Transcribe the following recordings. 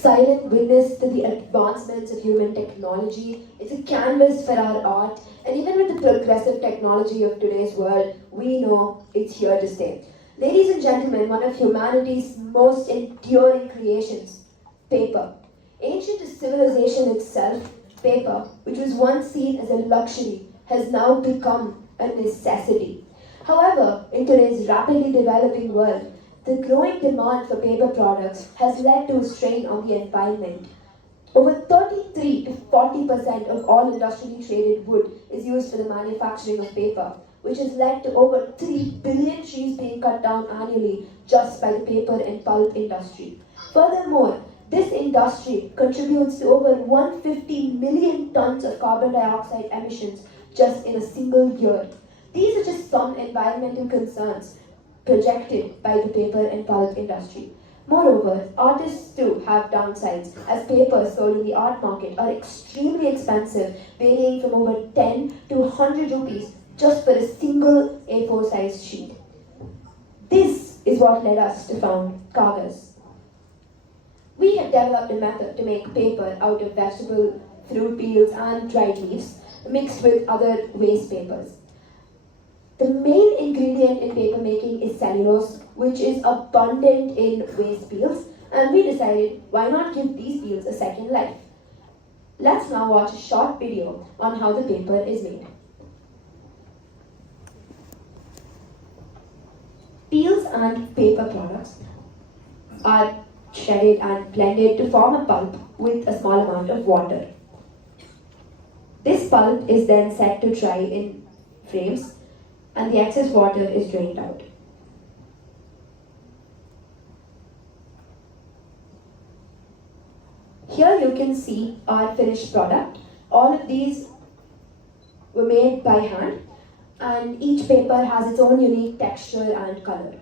silent witness to the advancements of human technology. It's a canvas for our art. And even with the progressive technology of today's world, we know it's here to stay. Ladies and gentlemen, one of humanity's most enduring creations, paper. Ancient as civilization itself, paper, which was once seen as a luxury, has now become a necessity. However, in today's rapidly developing world, the growing demand for paper products has led to a strain on the environment. Over 33 to 40% of all industrially traded wood is used for the manufacturing of paper, which has led to over 3 billion trees being cut down annually just by the paper and pulp industry. Furthermore, this industry contributes to over 150 million tons of carbon dioxide emissions just in a single year. These are just some environmental concerns projected by the paper and pulp industry. Moreover, artists too have downsides, as papers sold in the art market are extremely expensive, varying from over 10 to 100 rupees just for a single A4 size sheet. This is what led us to found Kagas. We have developed a method to make paper out of vegetable, fruit peels and dried leaves, mixed with other waste papers. The main ingredient in paper making is cellulose, which is abundant in waste peels, and we decided why not give these peels a second life. Let's now watch a short video on how the paper is made. Peels and paper products are shredded and blended to form a pulp with a small amount of water. This pulp is then set to dry in frames and the excess water is drained out. Here you can see our finished product. All of these were made by hand and each paper has its own unique texture and color.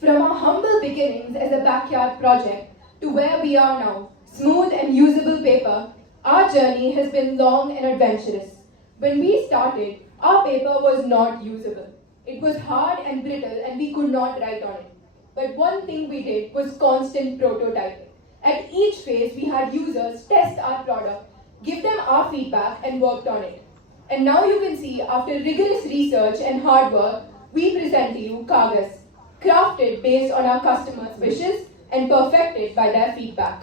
From our humble beginnings as a backyard project to where we are now, smooth and usable paper, our journey has been long and adventurous. When we started, our paper was not usable. It was hard and brittle and we could not write on it. But one thing we did was constant prototyping. At each phase, we had users test our product, give them our feedback and worked on it. And now you can see, after rigorous research and hard work, we present to you Kagas, crafted based on our customers' wishes and perfected by their feedback.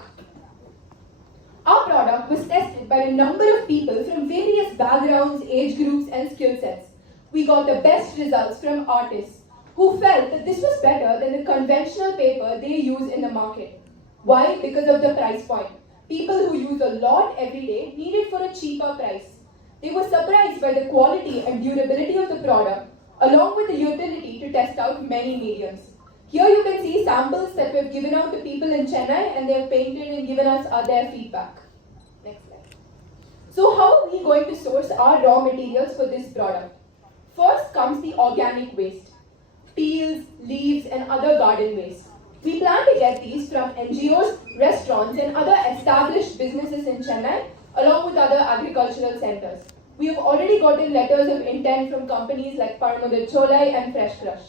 Our product was tested by a number of people from various backgrounds, age groups, and skill sets. We got the best results from artists who felt that this was better than the conventional paper they use in the market. Why? Because of the price point. People who use a lot every day need it for a cheaper price. They were surprised by the quality and durability of the product, along with the utility to test out many mediums. Here you can see samples that we've given out to people in Chennai and they've painted and given us their feedback. Next slide. So how are we going to source our raw materials for this product? First comes the organic waste, peels, leaves and other garden waste. We plan to get these from NGOs, restaurants and other established businesses in Chennai along with other agricultural centers. We have already gotten letters of intent from companies like Paramudar Cholai and Fresh Crush.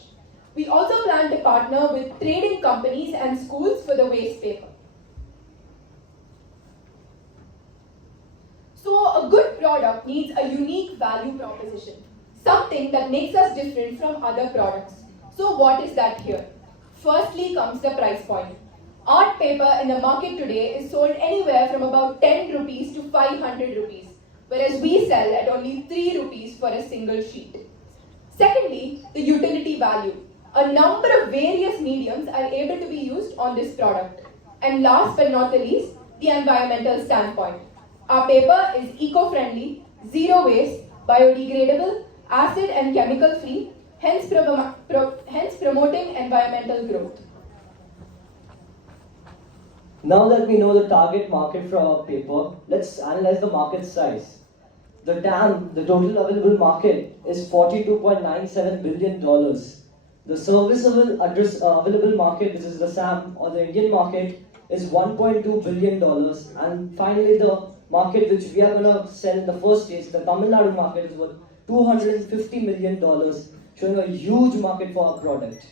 We also plan to partner with trading companies and schools for the waste paper. So a good product needs a unique value proposition, something that makes us different from other products. So what is that here? Firstly comes the price point. Art paper in the market today is sold anywhere from about 10 rupees to 500 rupees, whereas we sell at only 3 rupees for a single sheet. Secondly, the utility value. A number of various mediums are able to be used on this product. And last but not the least, the environmental standpoint. Our paper is eco-friendly, zero waste, biodegradable, acid and chemical free, hence promoting environmental growth. Now that we know the target market for our paper, let's analyze the market size. The TAM, the total available market, is $42.97 billion. The serviceable available market, which is the SAM, or the Indian market, is $1.2 billion. And finally, the market which we are going to sell in the first stage, the Tamil Nadu market, is worth $250 million, showing a huge market for our product.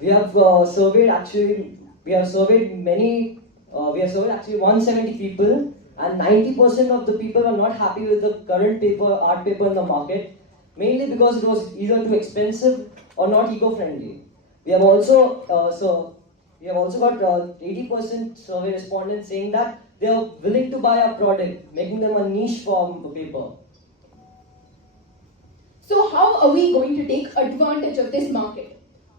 We have we have surveyed many, we have surveyed actually 170 people, and 90% of the people are not happy with the current art paper in the market, mainly because it was either too expensive or not eco-friendly. We have also, we have also got 80% survey respondents saying that they are willing to buy our product, making them a niche form of paper. So, how are we going to take advantage of this market?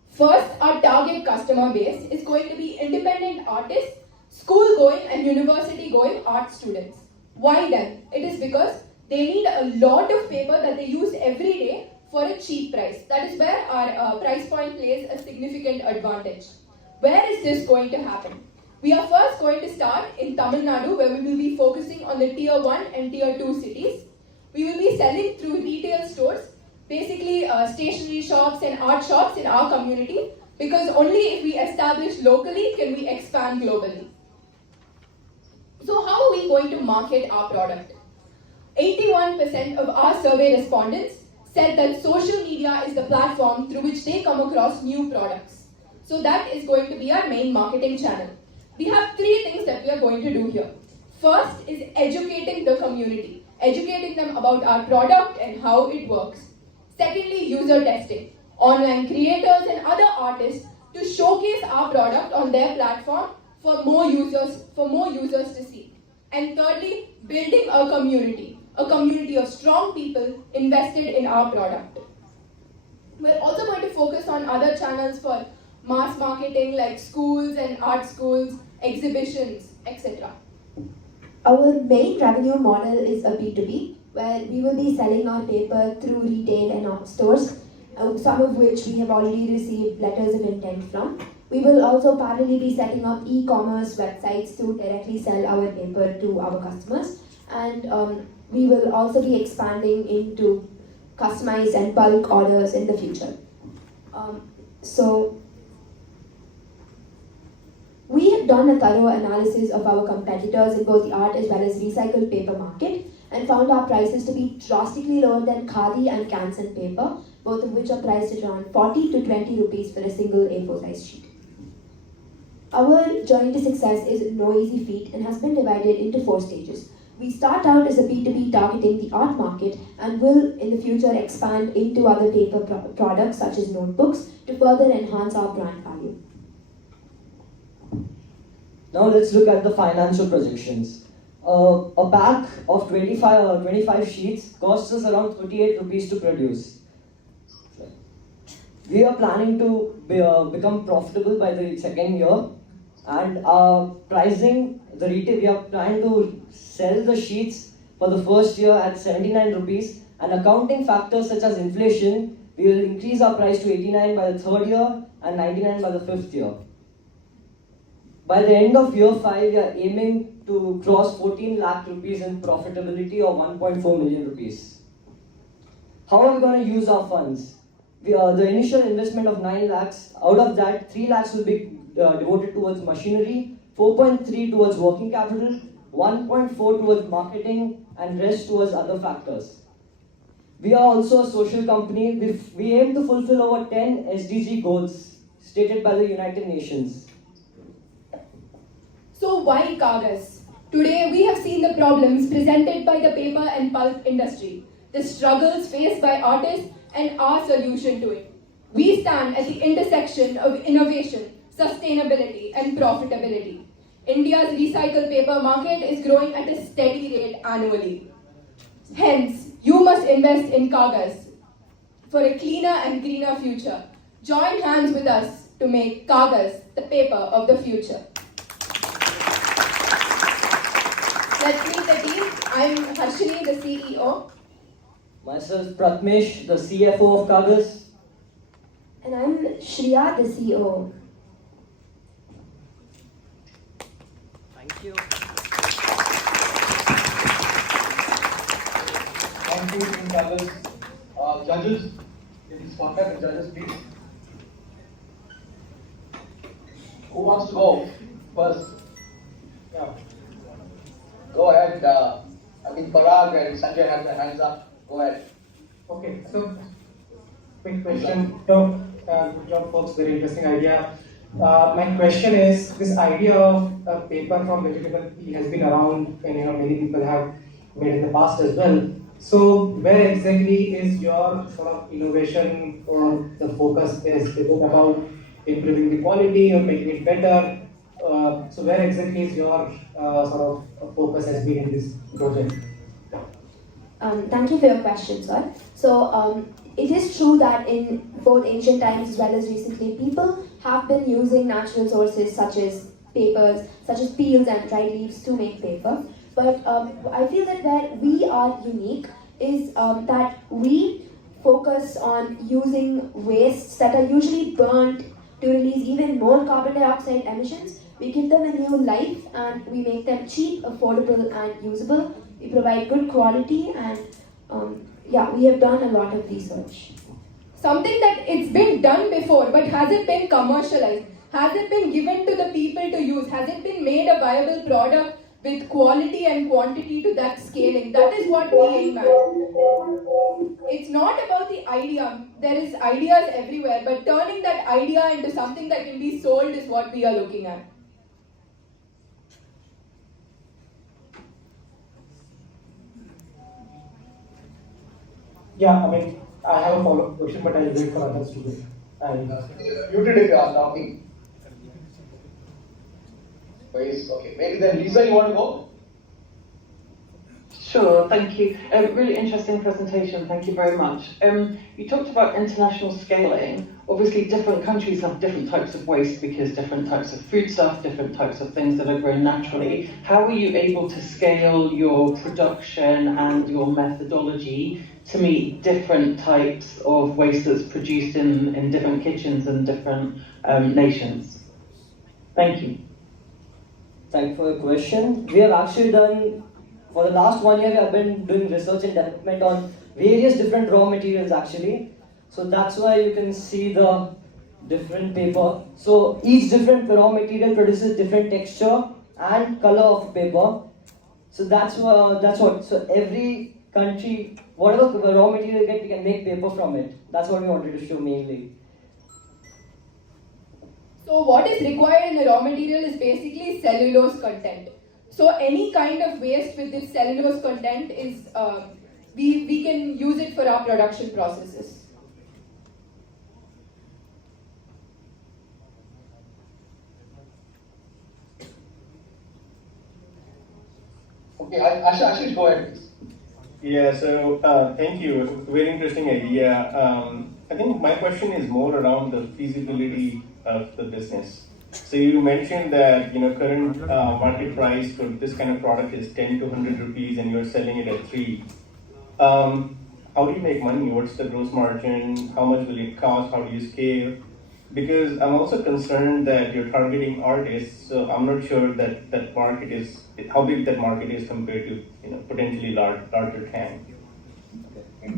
First, our target customer base is going to be independent artists, school going and university going art students. Why then? It is because they need a lot of paper that they use every day for a cheap price. That is where our price point plays a significant advantage. Where is this going to happen? We are first going to start in Tamil Nadu, where we will be focusing on the tier 1 and tier 2 cities. We will be selling through retail stores, basically stationery shops and art shops in our community, because only if we establish locally can we expand globally. So how are we going to market our product? 81% of our survey respondents said that social media is the platform through which they come across new products. So that is going to be our main marketing channel. We have three things that we are going to do here. First is educating the community, educating them about our product and how it works. Secondly, user testing. Online creators and other artists to showcase our product on their platform for more users to see. And thirdly, building a community of strong people invested in our product. We're also going to focus on other channels for mass marketing like schools and art schools, exhibitions, etc. Our main revenue model is a B2B, where we will be selling our paper through retail and art stores, some of which we have already received letters of intent from. We will also parallelly be setting up e-commerce websites to directly sell our paper to our customers, and we will also be expanding into customized and bulk orders in the future. So we have done a thorough analysis of our competitors in both the art as well as recycled paper market and found our prices to be drastically lower than khadi and Canson paper, both of which are priced at around 40 to 20 rupees for a single A4 size sheet. Our journey to success is no easy feat and has been divided into 4 stages. We start out as a B2B targeting the art market and will in the future expand into other paper products such as notebooks to further enhance our brand value. Now let's look at the financial projections. A pack of 25 sheets costs us around 38 rupees to produce. We are planning to become profitable by the second year, and our pricing, we are planning to sell the sheets for the first year at 79 rupees, and accounting factors such as inflation, we will increase our price to 89 by the third year and 99 by the fifth year. By the end of year 5, we are aiming to cross 14 lakh rupees in profitability or 1.4 million rupees. How are we going to use our funds? The initial investment of 9 lakhs, out of that 3 lakhs will be devoted towards machinery, 4.3 towards working capital, 1.4 towards marketing, and rest towards other factors. We are also a social company. We aim to fulfill over 10 SDG goals stated by the United Nations. So why Kagas? Today we have seen the problems presented by the paper and pulp industry, the struggles faced by artists and our solution to it. We stand at the intersection of innovation, sustainability and profitability. India's recycled paper market is growing at a steady rate annually. Hence, you must invest in Kagas for a cleaner and greener future. Join hands with us to make Kagas the paper of the future. Let's meet the team. I'm Harshini, the CEO. Myself, Pratmesh, the CFO of Kagas. And I'm Shriya, the CEO. Thank you. Thank you, Team Kagas. Judges, please contact the judges, please. Who wants to go first? Yeah. Go ahead. I think Parag and Sanjay have their hands up. Go ahead. Okay, so quick question. So Good job, folks. Very interesting idea. My question is: this idea of paper from vegetable peel has been around, and many people have made in the past as well. So, where exactly is your sort of innovation or the focus is? Is it about improving the quality or making it better? So, where exactly is your sort of focus has been in this project? Thank you for your question, sir. It is true that in both ancient times as well as recently, people have been using natural sources such as papers, such as peels and dried leaves to make paper. But I feel that where we are unique is that we focus on using wastes that are usually burnt to release even more carbon dioxide emissions. We give them a new life and we make them cheap, affordable, and usable. We provide good quality, and we have done a lot of research. Something that it's been done before, but has it been commercialized? Has it been given to the people to use? Has it been made a viable product with quality and quantity to that scaling? That is what we aim at. It's not about the idea. There is ideas everywhere, but turning that idea into something that can be sold is what we are looking at. Yeah, I mean, I have a follow-up question, but I'll wait for others to do it. Muted if you are talking. Please, okay. Maybe then Lisa, you want to go? Sure, thank you. Really interesting presentation, thank you very much. You talked about international scaling. Obviously, different countries have different types of waste because different types of food stuff, different types of things that are grown naturally. How are you able to scale your production and your methodology to meet different types of waste that's produced in different kitchens and different nations? Thank you. Thank you for your question. We have actually done, for the last 1 year, we have been doing research and development on various different raw materials actually. So that's why you can see the different paper. So each different raw material produces different texture and color of paper. So that's what. So every country, whatever raw material you get, you can make paper from it. That's what we wanted to show mainly. So what is required in the raw material is basically cellulose content. So any kind of waste with this cellulose content is, we can use it for our production processes. Okay, Ashish, go ahead, please. Yeah, so thank you. Very interesting idea. I think my question is more around the feasibility of the business. So you mentioned that current market price for this kind of product is 10 to 100 rupees, and you're selling it at 3. How do you make money? What's the gross margin? How much will it cost? How do you scale? Because I'm also concerned that you're targeting artists, so I'm not sure that that market is how big that market is compared to potentially larger TAM.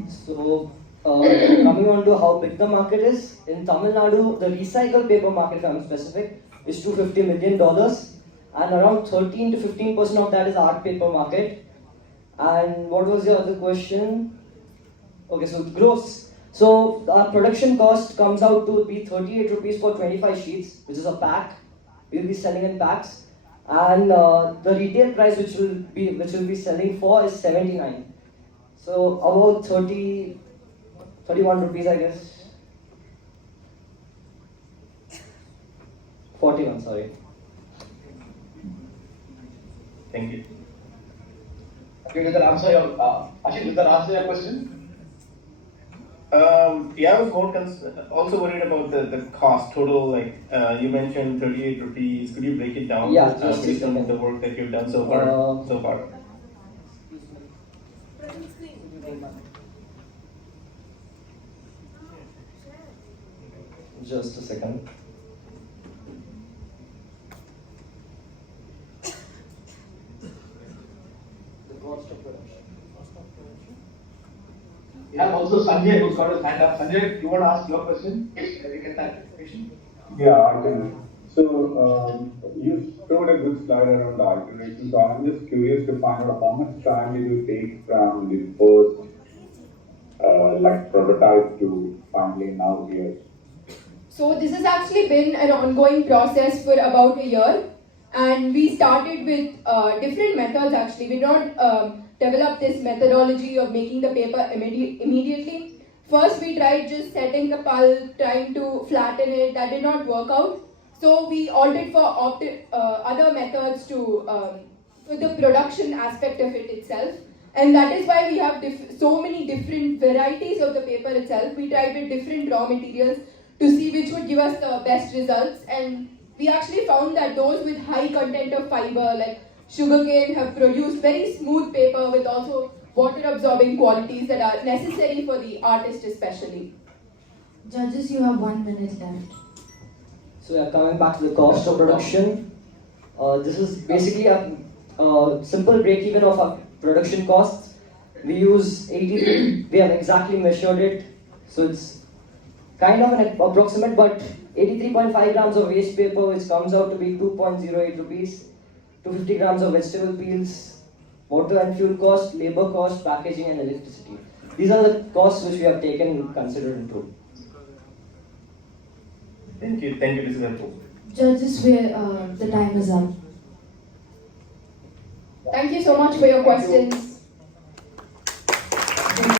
So coming on to how big the market is, in Tamil Nadu, the recycled paper market, if I'm specific, is $250 million, and around 13 to 15% of that is art paper market. And what was your other question? Okay, so gross. So our production cost comes out to be 38 rupees for 25 sheets, which is a pack. We'll be selling in packs, and the retail price which will be selling for is 79. So about 31 rupees, I guess. 41, sorry. Thank you. Okay, did that answer your Ashish, did that answer your question? Yeah, I was more also worried about the cost total. Like you mentioned 38 rupees. Could you break it down? Yeah, just based on the work that you've done so far. Just a second. The cost of production. We have also Sanjay who's got his hand up. Sanjay, you want to ask your question? Can we get that information? Yeah, I can. So, you showed a good slide around the iteration. So, I'm just curious to find out how much time did you take from the first, prototype to finally now here? So this has actually been an ongoing process for about a year, and we started with different methods. Actually, we don't develop this methodology of making the paper immediately. First, we tried just setting the pulp, trying to flatten it. That did not work out. So we opted for other methods to for the production aspect of it itself. And that is why we have so many different varieties of the paper itself. We tried with different raw materials to see which would give us the best results. And we actually found that those with high content of fiber, like sugarcane, have produced very smooth paper with also water absorbing qualities that are necessary for the artist especially. Judges, you have 1 minute left. So yeah, coming back to the cost of production, this is basically a simple break-even of our production costs. We use 83, we have exactly measured it, so it's kind of an approximate, but 83.5 grams of waste paper, which comes out to be 2.08 rupees, 250 grams of vegetable peels, water and fuel cost, labor cost, packaging and electricity. These are the costs which we have taken considered into. Thank you, this is helpful. Judges, the time is up. Thank you so much for your questions.